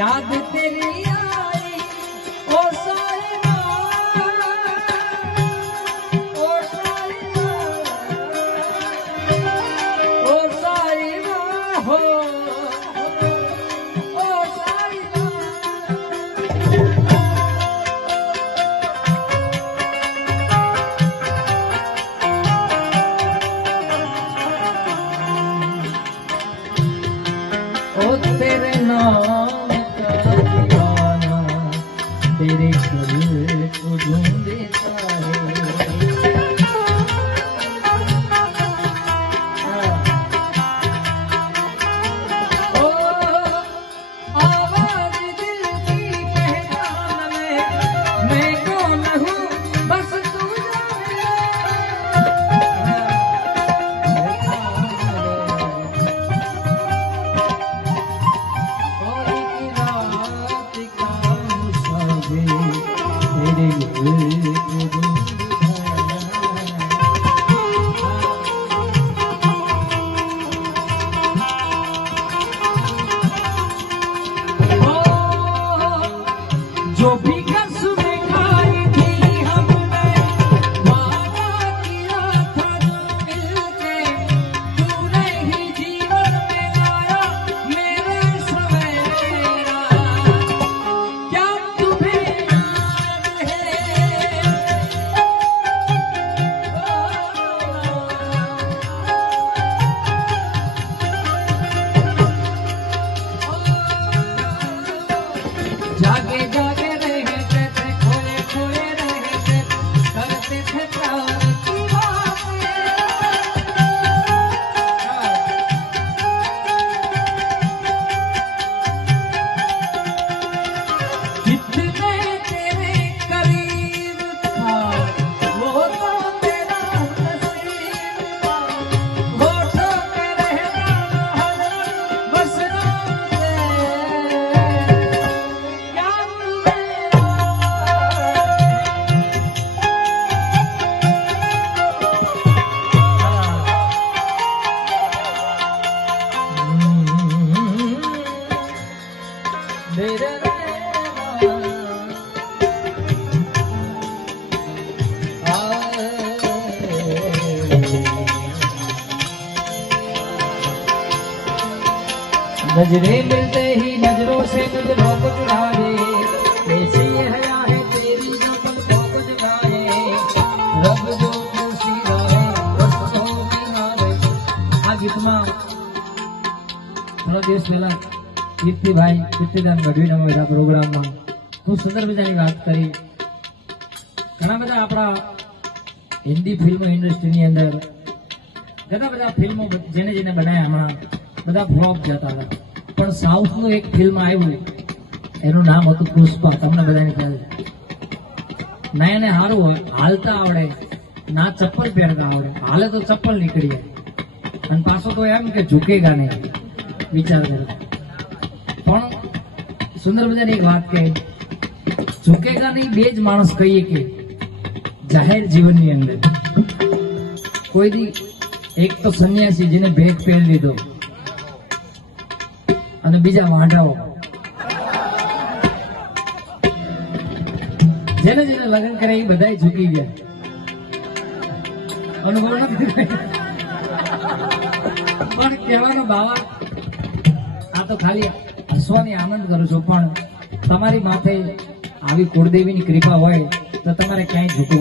याद तेरी आई ओ साहिबा, ओ साहिबा, ओ साहिबा हो, ओ साहिबा। ओ तेरे नाम का दीवाना तेरे घर को ढूंढता है। ओ आवाज दिल की पहचान मैं कौन हूँ बस तू जो भी कसम खाई थी हमने वादा किया था जो मिलके तूने ही जीवन में लाया मेरे सवेरा। क्या तुम्हें याद है? जागे जागे नजरें मिलते ही नजरों से नजरों को चुराए, कैसी हया है तेरी जो पलकों को जगाए। रब जो खुशी रहे रस्तों में आवे। આ ગીતમાં થોડા દિવસ પહેલા કીર્તિભાઈ કીર્તિદાન ગઢવીના બધા પ્રોગ્રામમાં ખૂબ સુંદર મજાની વાત કરી। ઘણા બધા આપણા હિન્દી ફિલ્મ ઇન્ડસ્ટ્રીની અંદર ઘણા બધા ફિલ્મો જેને જેને બનાવ્યા હમણાં બધા ફ્લોપ જતા હતા, પણ સાઉથનું એક ફિલ્મ આવ્યું એનું નામ હતું પુષ્પા। તમને બધાને ખ્યાલ છે? ના એને સારું હોય, હાલતા આવડે ના ચપ્પલ પહેરતા આવડે, હાલે તો ચપ્પલ નીકળી જાય અને પાછો તો એમ કે ઝૂકેગા નહીં, વિચાર કરો। પણ સુંદર મજાની એક વાત કહે, ઝૂકેગા નહીં બે જ માણસ કહીએ કે જાહેર જીવનની અંદર કોઈ દી એક તો સન્યાસી જેને ભેગ પહેરી લીધો અને બીજા વાંઢાઓ જેને જેને લગ્ન કરે એ બધા ઝૂકી ગયા। અનુભવ નથી પણ કહેવાનો બાવા આ તો ખાલી હસવાની આનંદ કરું છું, પણ તમારી માથે આવી કુળદેવીની કૃપા હોય તો તમારે ક્યાંય ઝૂકવું